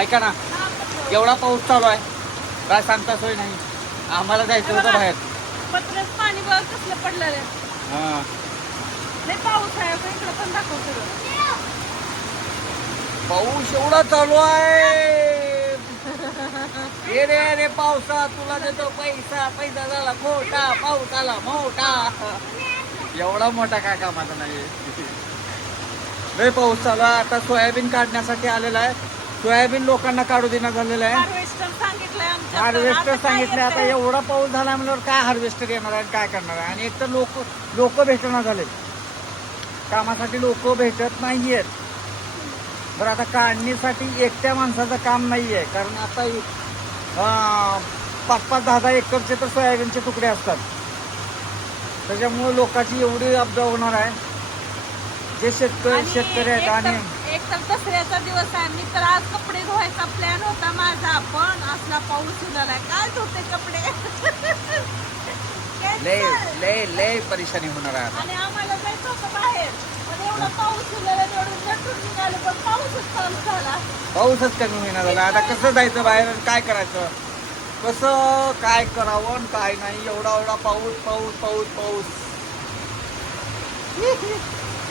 ऐका ना एवढा पाऊस चालू आहे. काय सांगता सोय नाही. आम्हाला जायचं होतं बाहेर. पत्रच पाणी बघ कसलं. हा. लय पाऊस आहे आता इकडं पण दाखवतो पाऊस एवढा चालू आहे. ये रे रे पावसा तुला देतो पैसा. पैसा झाला मोठा पाऊस आला मोठा. एवढा मोठा काय कामाचा नाही. लय पाऊस चालू आहे. आता सोयाबीन काढण्यासाठी आलेला आहे. सोयाबीन लोकांना काढू देण्यात झालेलं आहे. हार्वेस्टर सांगितलंय आमच्या हार्वेस्टर सांगितले आता एवढा पाऊस झाला म्हणल्यावर काय हार्वेस्टर येणार आहे आणि काय करणार आहे? आणि एक तर लोक लोक भेटणार झाले कामासाठी लोक भेटत नाहीयेत. बरं आता काढणीसाठी एकट्या माणसाचं काम नाही आहे कारण आता पाच पाच दहा दहा एकरचे तर सोयाबीनचे तुकडे असतात. त्याच्यामुळे लोकांची एवढी अब्दा होणार आहे. जे शेतकरी शेतकरी आहेत आणि तर दसऱ्याचा दिवस आहे. मी तर आज कपडे धुवायचा प्लॅन होता माझा पण असला पाऊस उडालाय काय धुते कपडे? लय. लय लय परेशानी होणार आहे. आणि आम्हाला जायचं होतं बाहेर. पण एवढा पाऊस उडाला एवढं नटून निघालो पण पाऊसच चालू झाला. पाऊसच कमी होईना झाला. आता कसं जायचं बाहेर आणि काय करायचं? कसं काय करावं आणि काय नाही? एवढा एवढा पाऊस पाऊस पाऊस पाऊस.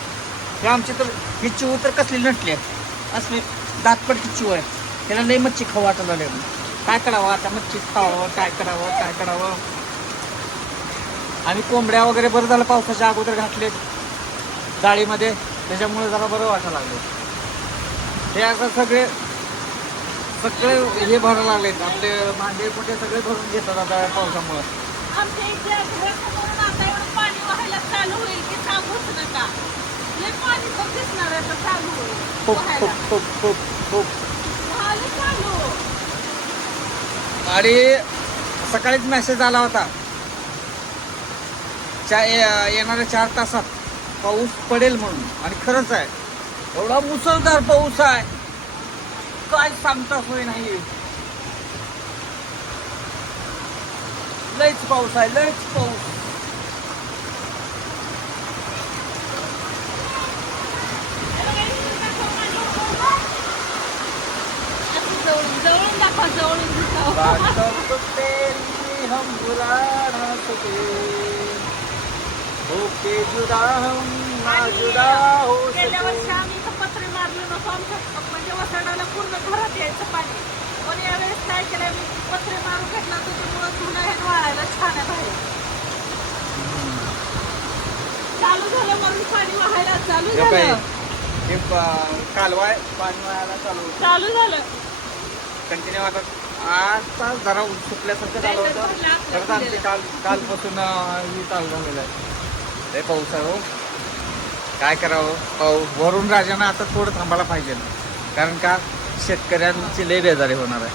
हे आमची तर ही चिव तर कसली नटली आहे असली दातपडकी चिव आहे त्याला लई मच्छी खाऊ वाटत झाले काय करावं आता? मच्छी खावं काय करावं काय करावं? आणि कोंबड्या वगैरे बरं झालं पावसाच्या अगोदर घातले जाळीमध्ये. त्याच्यामुळे जरा बरं वाटायला लागलं. हे असं सगळे सगळे हे भरायला लागले आपले भांडे कुठे सगळे भरून घेतात आता पावसामुळे आमच्या इथे घरासमोरून आता एवढं पाणी वाहायला चालू होईल की सांगूच नका लय पाणी पण दिसणार आहे आता चालू होईल. खूप. खूप खूप खूप खूप. झालं चालू. आणि सकाळीच मेसेज आला होता. चा ये- येणाऱ्या चार तासात पाऊस पडेल म्हणून. आणि खरंच आहे एवढा मुसळधार पाऊस आहे. काय सांगता सोय नाही. लयच पाऊस आहे लयच पाऊस. दिसावं. बातम तो तेरी हम भुला ना सके होके जुदा हम ना जुदा हो गेल्या वर्षी सके आम्ही इथं पत्रे मारलो नव्हतो आमच्या म्हणजे वसाडाला पूर्ण घरात यायचं पाणी पण यावेळेस काय केलं मी पत्रे मारून घेतला त्याच्यामुळं धुणं हे वाळायला छान आहे बाहेर चालू झालं म्हणून पाणी वाहायला चालू? झालं हे प- कालवा आहे, पाणी वाहायला चालू चालू झालं कंटिन्यू आता आता जरा ऊन सुटल्यासारखं झालं होतं. खरंच आमची काल कालपासून ही चालू झालेलं आहे. लय पाऊस आहे हो. काय करावं? पाऊस वरून राजानं आता थोडं थांबायला पाहिजे. कारण का? शेतकऱ्यांची लय बेजारी होणार आहे.